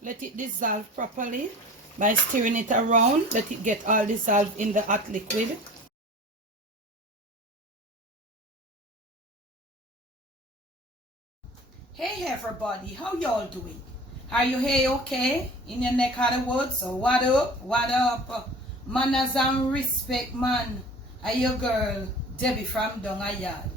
Let it dissolve properly by stirring it around. Let it get all dissolved in the hot liquid. Hey everybody, how y'all doing? Are you hey okay in your neck of the woods? So what up? What up? Manners and respect, man. Are your girl Debbie from Dongayard?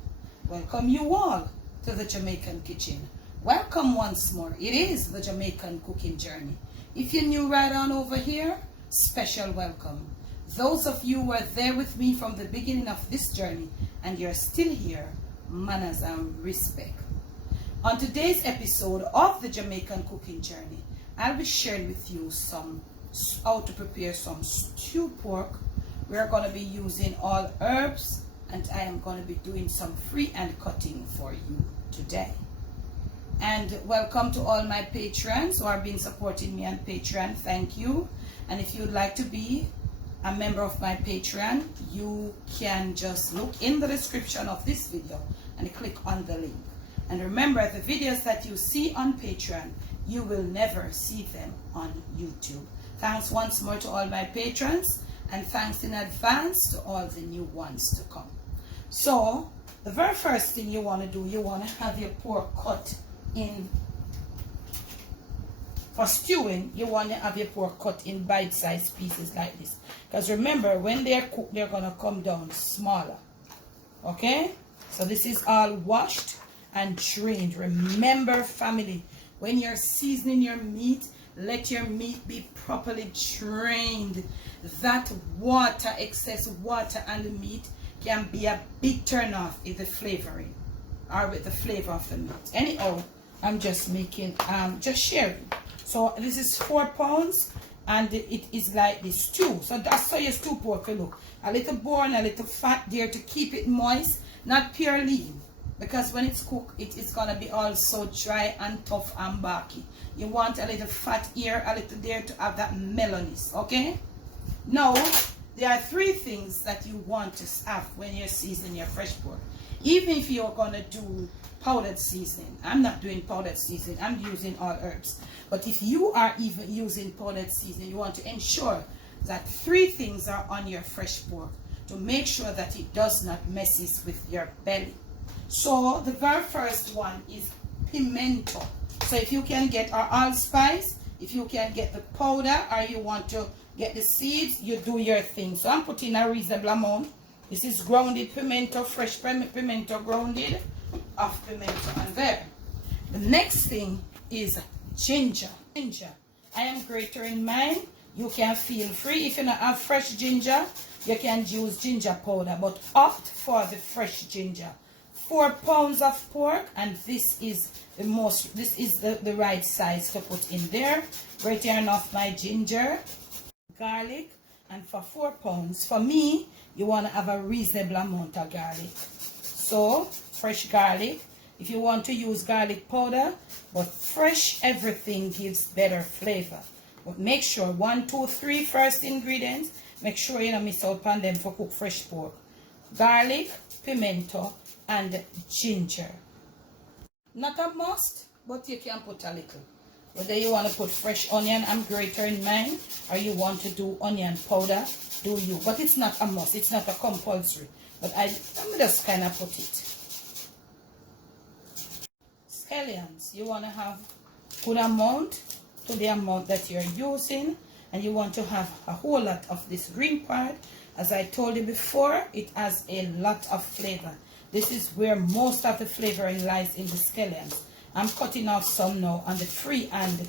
Welcome you all to the Jamaican kitchen. Welcome once more. It is the Jamaican cooking journey. If you're new right on over here, special welcome. Those of you who are there with me from the beginning of this journey and you're still here, manners and respect. On today's episode of the Jamaican cooking journey, I'll be sharing with you how to prepare some stewed pork. We're going to be using all herbs, and I am going to be doing some freehand cutting for you today. And welcome to all my patrons who have been supporting me on Patreon. Thank you. And if you'd like to be a member of my Patreon, you can just look in the description of this video and click on the link. And remember, the videos that you see on Patreon, you will never see them on YouTube. Thanks once more to all my patrons, and thanks in advance to all the new ones to come. So, the very first thing you want to do, you want to have your pork cut in. For stewing, you want to have your pork cut in bite-sized pieces like this. Because remember, when they're cooked, they're going to come down smaller. Okay? So this is all washed and drained. Remember, family, when you're seasoning your meat, let your meat be properly drained. That water, excess water on the meat, can be a big turn off with the flavoring or with the flavor of the meat. Anyhow, I'm just making just sharing. So this is 4 pounds and it is like this stew. So that's how your stew pork will look. A little bone, a little fat there to keep it moist, not pure lean. Because when it's cooked, it's going to be all so dry and tough and barky. You want a little fat here, a little there to have that mellowness, okay? Now, there are 3 things that you want to have when you're seasoning your fresh pork. Even if you're going to do powdered seasoning. I'm not doing powdered seasoning. I'm using all herbs. But if you are even using powdered seasoning, you want to ensure that 3 things are on your fresh pork to make sure that it does not messes with your belly. So the very first one is pimento. So if you can get our allspice, if you can get the powder, or you want to get the seeds, you do your thing. So I'm putting a reasonable amount. This is grounded pimento, fresh pimento grounded of pimento. And there. The next thing is ginger. I am grating mine. You can feel free. If you don't have fresh ginger, you can use ginger powder, but opt for the fresh ginger. 4 pounds of pork, and this is the right size to put in there. Grating off my ginger, garlic, and for 4 pounds, for me, you want to have a reasonable amount of garlic. So fresh garlic. If you want to use garlic powder, but fresh, everything gives better flavor. But make sure 1, 2, 3 first ingredients. Make sure you don't miss out on them for cook fresh pork. Garlic, pimento, and ginger. Not a must, but you can put a little. Whether you want to put fresh onion, I'm grating mine, or you want to do onion powder, do you. But it's not a must, it's not a compulsory. But I'm just kind of put it. Scallions, you want to have good amount to the amount that you're using, and you want to have a whole lot of this green part. As I told you before, it has a lot of flavor. This is where most of the flavoring lies, in the scallions. I'm cutting off some now on the freehand,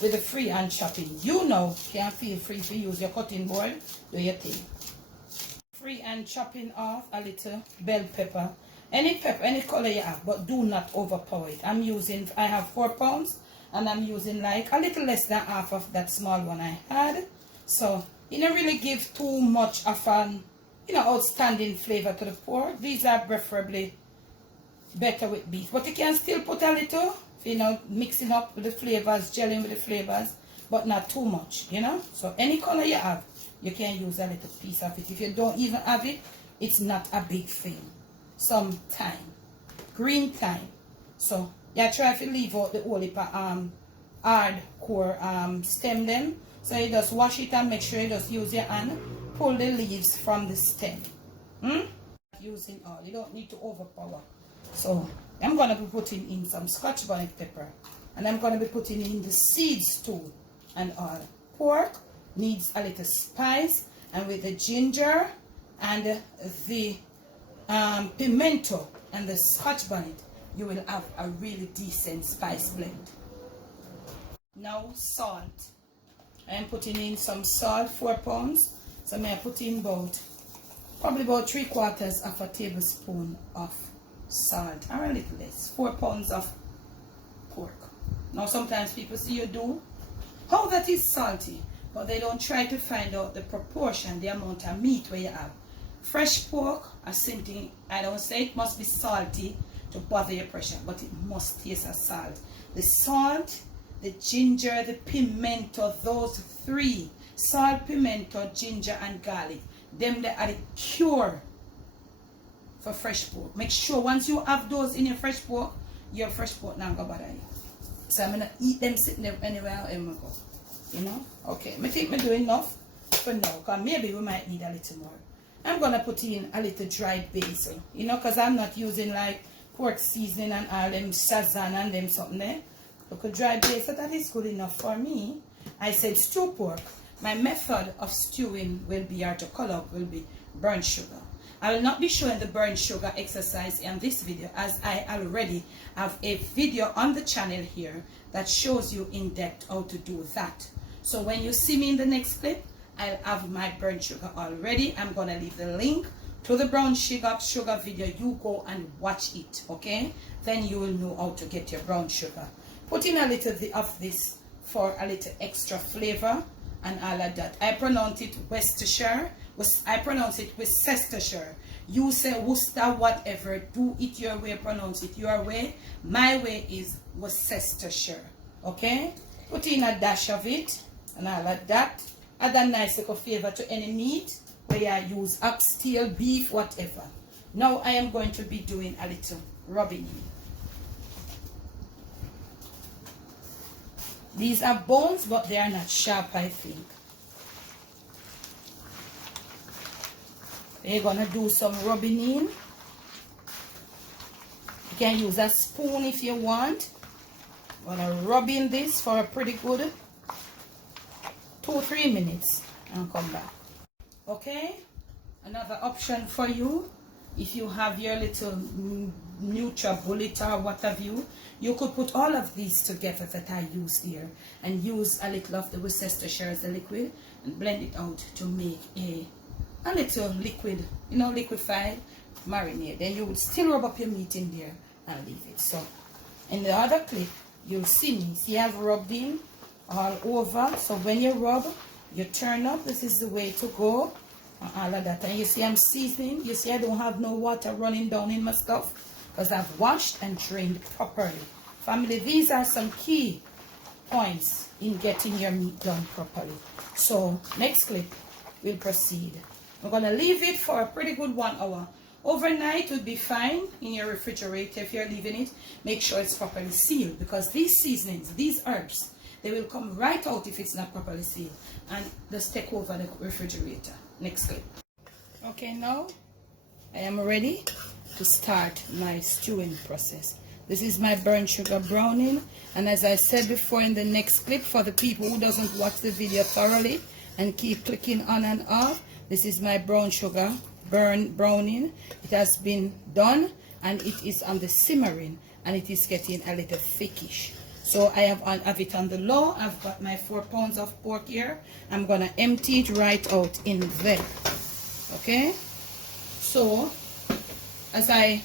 with the freehand chopping. You know, can feel free to use your cutting board, do your thing. Freehand chopping off a little bell pepper. Any pepper, any color you have, but do not overpower it. I have 4 pounds, and I'm using like a little less than half of that small one I had. So, it don't really give too much of an outstanding flavor to the pork. These are preferably better with beef, but you can still put a little, mixing up with the flavors, gelling with the flavors, but not too much, So any color you have, you can use a little piece of it. If you don't even have it, it's not a big thing. Some thyme, green thyme. So yeah, try to leave out the whole hardcore stem them. So you just wash it and make sure you just use your hand, pull the leaves from the stem. Using all, you don't need to overpower. So I'm gonna be putting in some Scotch bonnet pepper, and I'm gonna be putting in the seeds too and all. Pork needs a little spice, and with the ginger and the pimento and the Scotch bonnet, you will have a really decent spice blend. Now salt. I am putting in some salt, 4 pounds. So I put in probably about 3/4 of a tablespoon of salt, or a little less. 4 pounds of pork. Now sometimes people see you do how that is salty, but they don't try to find out the proportion, the amount of meat where you have. Fresh pork or something, I don't say it must be salty to bother your pressure, but it must taste of salt. The salt, the ginger, the pimento, those 3, salt, pimento, ginger, and garlic, them they are the cure for fresh pork. Make sure once you have those in your fresh pork not gonna bother you. So I'm gonna eat them sitting there anywhere I'm gonna go. You know? Okay, I think I'm doing enough for now, because maybe we might need a little more. I'm gonna put in a little dried basil, you know, because I'm not using like pork seasoning and all them shazan and them something there. Look, a dried basil, that is good enough for me. I said stew pork. My method of stewing will be, or to color will be, burnt sugar. I will not be showing the burnt sugar exercise in this video, as I already have a video on the channel here that shows you in depth how to do that. So when you see me in the next clip, I'll have my burnt sugar already. I'm gonna leave the link to the brown sugar video. You go and watch it, okay? Then you will know how to get your brown sugar. Put in a little of this for a little extra flavor and all of that. I pronounce it Worcestershire. I pronounce it Worcestershire. You say Worcester, whatever. Do it your way, pronounce it your way. My way is Worcestershire. Okay? Put in a dash of it and all of that. Add a nice little flavor to any meat, where I use oxtail, beef, whatever. Now I am going to be doing a little rubbing. These are bones, but they are not sharp, I think. You're going to do some rubbing in. You can use a spoon if you want. I'm going to rub in this for a pretty good 2-3 minutes and come back. Okay, another option for you, if you have your little NutriBullet or what have you, you could put all of these together that I used here and use a little of the Worcestershire as the liquid and blend it out to make a little liquid, you know, liquefied marinade. Then you would still rub up your meat in there and leave it. So in the other clip, you'll see me. See, I've rubbed in all over. So when you rub, you turn up. This is the way to go. All of that. And you see I'm seasoning. You see I don't have no water running down in my stuff because I've washed and drained properly. Family, these are some key points in getting your meat done properly. So next clip, we'll proceed. I'm going to leave it for a pretty good 1 hour. Overnight would be fine in your refrigerator. If you're leaving it, make sure it's properly sealed, because these seasonings, these herbs, they will come right out if it's not properly sealed, and just take over the refrigerator. Next clip. Okay, now I am ready to start my stewing process. This is my burnt sugar browning, and as I said before in the next clip, for the people who doesn't watch the video thoroughly and keep clicking on and off, this is my brown sugar browning. It has been done and it is on the simmering, and it is getting a little thickish. So I have it on the low. I've got my 4 pounds of pork here. I'm gonna empty it right out in there. Okay, so as I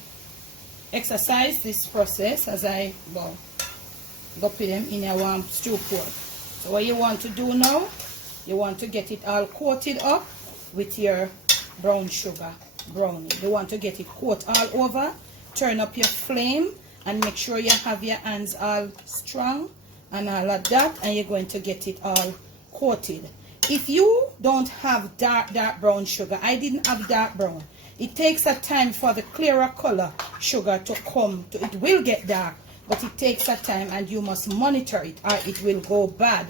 exercise this process, as I go put them in a warm stew pork. So what you want to do now, you want to get it all coated up with your brown sugar browning. You want to get it coat all over. Turn up your flame and make sure you have your hands all strong and all of that, and you're going to get it all coated. If you don't have dark brown sugar, I didn't have dark brown. It takes a time for the clearer color sugar to come to, it will get dark, but it takes a time and you must monitor it or it will go bad.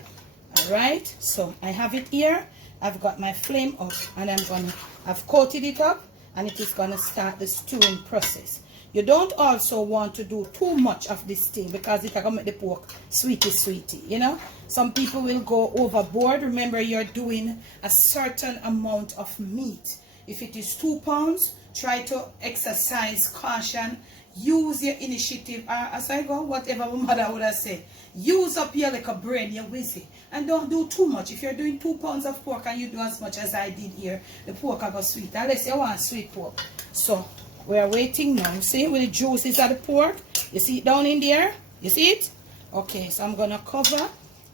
All right, so I have it here. I've got my flame up and I've coated it up, and it is gonna start the stewing process. You don't also want to do too much of this thing because it can make the pork sweetie, you know. Some people will go overboard. Remember, you're doing a certain amount of meat. If it is 2 pounds, try to exercise caution. Use your initiative, as I go, whatever my mother would have said. Use up your little brain, your wisdom, and don't do too much. If you're doing 2 pounds of pork and you do as much as I did here, the pork will go sweet, unless you want sweet pork. So we are waiting now. See, with the juices of the pork, you see it down in there? You see it? Okay, so I'm gonna cover,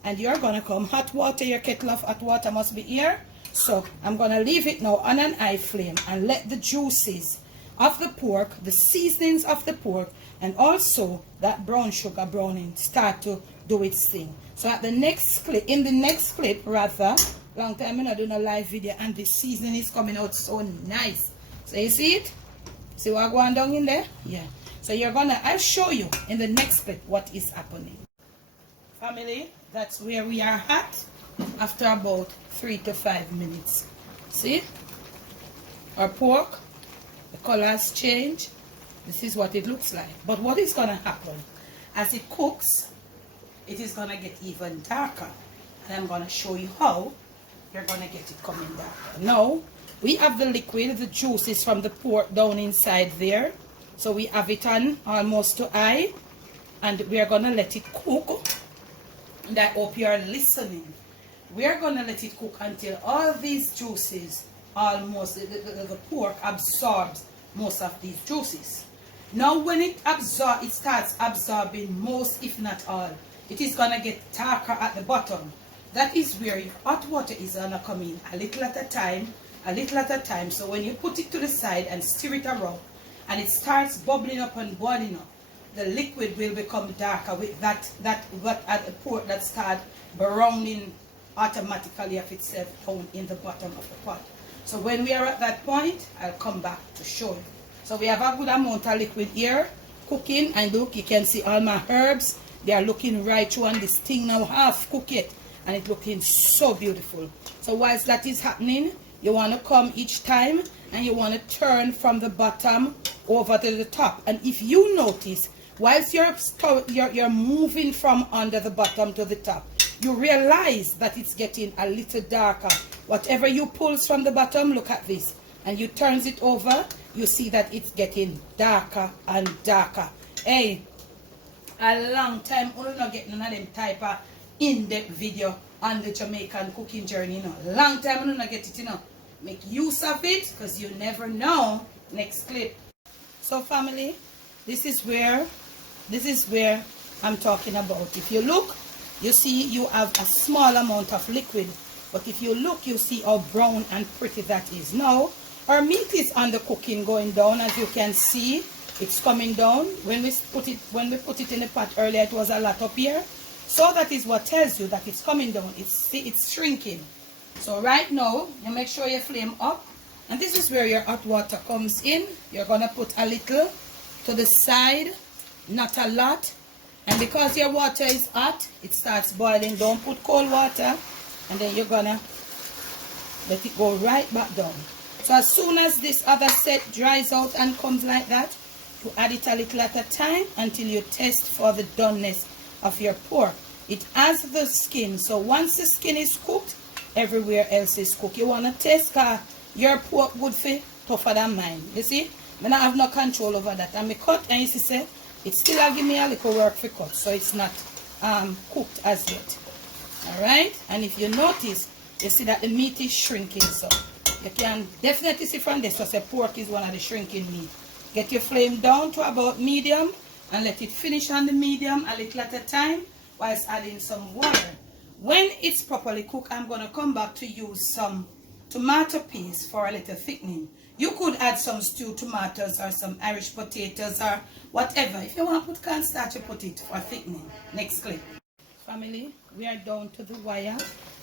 and you're gonna come. Hot water, your kettle of hot water must be here. So I'm gonna leave it now on an high flame and let the juices of the pork, the seasonings of the pork, and also that brown sugar browning start to do its thing. So at the next clip, in the next clip rather, long time I'm not doing a live video, and the seasoning is coming out so nice. So you see it? See what going down in there? Yeah. So I'll show you in the next clip what is happening. Family, that's where we are at after about 3 to 5 minutes. See? Our pork, the color has changed. This is what it looks like. But what is going to happen? As it cooks, it is going to get even darker. And I'm going to show you how you're going to get it coming darker. Now, we have the liquid, the juices from the pork down inside there. So we have it on almost to high. And we are going to let it cook. And I hope you are listening. We are going to let it cook until all these juices, almost, the pork absorbs most of these juices. Now when it starts absorbing most, if not all, it is going to get darker at the bottom. That is where your hot water is going to come in a little at a time, a little at a time. So when you put it to the side and stir it around, and it starts bubbling up and boiling up, the liquid will become darker with that at the pork that start browning automatically of itself down in the bottom of the pot. So when we are at that point, I'll come back to show you. So we have a good amount of liquid here cooking, and look, you can see all my herbs. They are looking right through, and this thing now half cook it, and it's looking so beautiful. So whilst that is happening, you want to come each time and you want to turn from the bottom over to the top. And if you notice, whilst you're moving from under the bottom to the top, you realize that it's getting a little darker. Whatever you pulls from the bottom, look at this, and you turns it over, you see that it's getting darker and darker. Hey, a long time we're not getting none of them type of in-depth video on the Jamaican cooking journey, you know. Long time we're not get it, you know. Make use of it, because you never know. Next clip. So family, this is where I'm talking about. If you look, you see you have a small amount of liquid, but if you look, you see how brown and pretty that is. Now our meat is on the cooking, going down. As you can see, it's coming down. When we put it in the pot earlier, it was a lot up here. So that is what tells you that it's coming down. It's shrinking. So right now, you make sure your flame up, and this is where your hot water comes in. You're gonna put a little to the side, not a lot. And because your water is hot, it starts boiling. Don't put cold water, and then you're gonna let it go right back down. So as soon as this other set dries out and comes like that, you add it a little at a time until you test for the doneness of your pork. It has the skin, so once the skin is cooked, everywhere else is cooked. You want to test your pork good for tougher than mine. You see, I don't have no control over that. And I cut, and you see, say, it still give me a little work for cut, so it's not cooked as yet. Alright, and if you notice, you see that the meat is shrinking, so you can definitely see from this, so say pork is one of the shrinking meat. Get your flame down to about medium and let it finish on the medium a little at a time whilst adding some water. When it's properly cooked, I'm going to come back to use some tomato paste for a little thickening. You could add some stewed tomatoes or some Irish potatoes or whatever. If you want to put cornstarch, you put it for thickening. Next clip. Family, we are down to the wire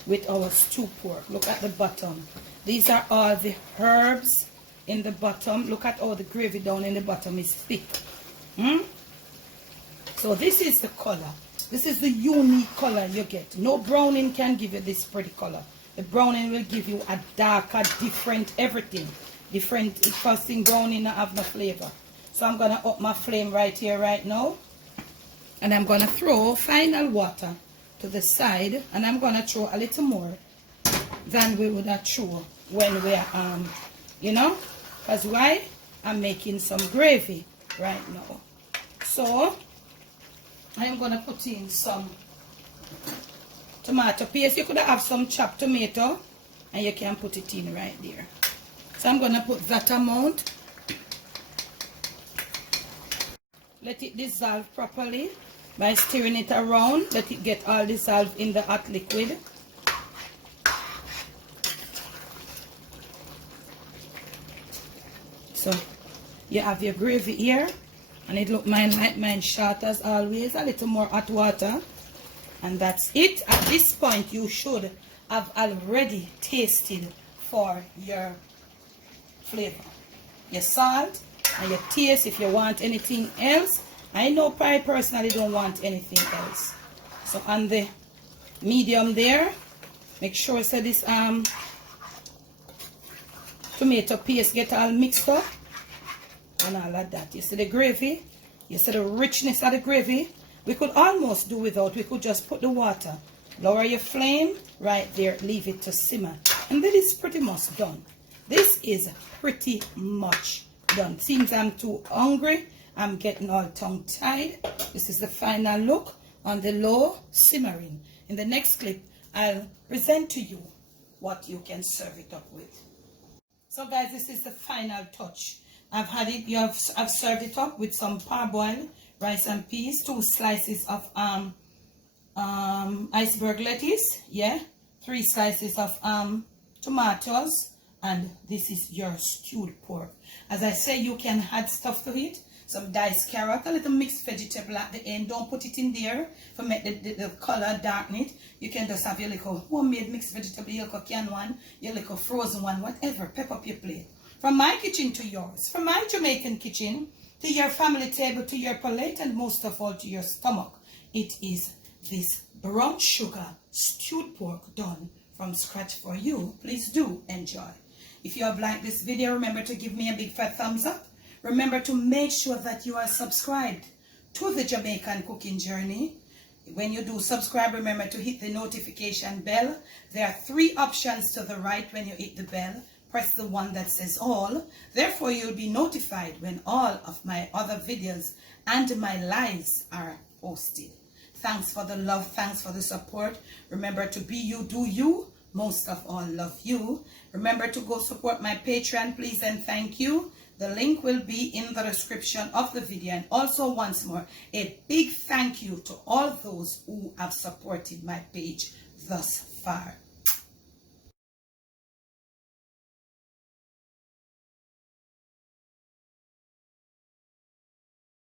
with our stew pork. Look at the bottom. These are all the herbs in the bottom. Look at all the gravy down in the bottom is thick. So this is the color. This is the unique color you get. No browning can give you this pretty color. The browning will give you a darker, different everything. Different, first thing browning not have no flavor. So I'm going to up my flame right here, right now. And I'm going to throw final water to the side. And I'm going to throw a little more than we would have thrown when we're, you know. Because why? I'm making some gravy right now. So I'm going to put in some tomato paste. You could have some chopped tomato and you can put it in right there. So I'm going to put that amount. Let it dissolve properly by stirring it around. Let it get all dissolved in the hot liquid. So you have your gravy here. And it look like mine short as always. A little more hot water. And that's it. At this point, you should have already tasted for your flavor. Your salt and your taste if you want anything else. I know I personally don't want anything else. So on the medium there, make sure so this tomato paste get all mixed up. And all of that. You see the gravy? You see the richness of the gravy? We could almost do without. We could just put the water. Lower your flame right there. Leave it to simmer. And that is pretty much done. This is pretty much done. Seems I'm too hungry. I'm getting all tongue-tied. This is the final look on the low simmering. In the next clip, I'll present to you what you can serve it up with. So guys, this is the final touch. I've had it, I've served it up with some parboiled rice and peas, 2 slices of iceberg lettuce, yeah, 3 slices of tomatoes, and this is your stewed pork. As I say, you can add stuff to it, some diced carrot, a little mixed vegetable at the end. Don't put it in there to make the color darken it. You can just have your little homemade mixed vegetable, your little canned one, your little frozen one, whatever, pep up your plate. From my kitchen to yours, from my Jamaican kitchen to your family table, to your plate, and most of all to your stomach, it is this brown sugar stewed pork done from scratch for you. Please do enjoy. If you have liked this video, remember to give me a big fat thumbs up. Remember to make sure that you are subscribed to the Jamaican cooking journey. When you do subscribe, remember to hit the notification bell. There are 3 options to the right when you hit the bell. Press the one that says all. Therefore, you'll be notified when all of my other videos and my lives are posted. Thanks for the love. Thanks for the support. Remember to be you, do you. Most of all, love you. Remember to go support my Patreon, please, and thank you. The link will be in the description of the video. And also, once more, a big thank you to all those who have supported my page thus far.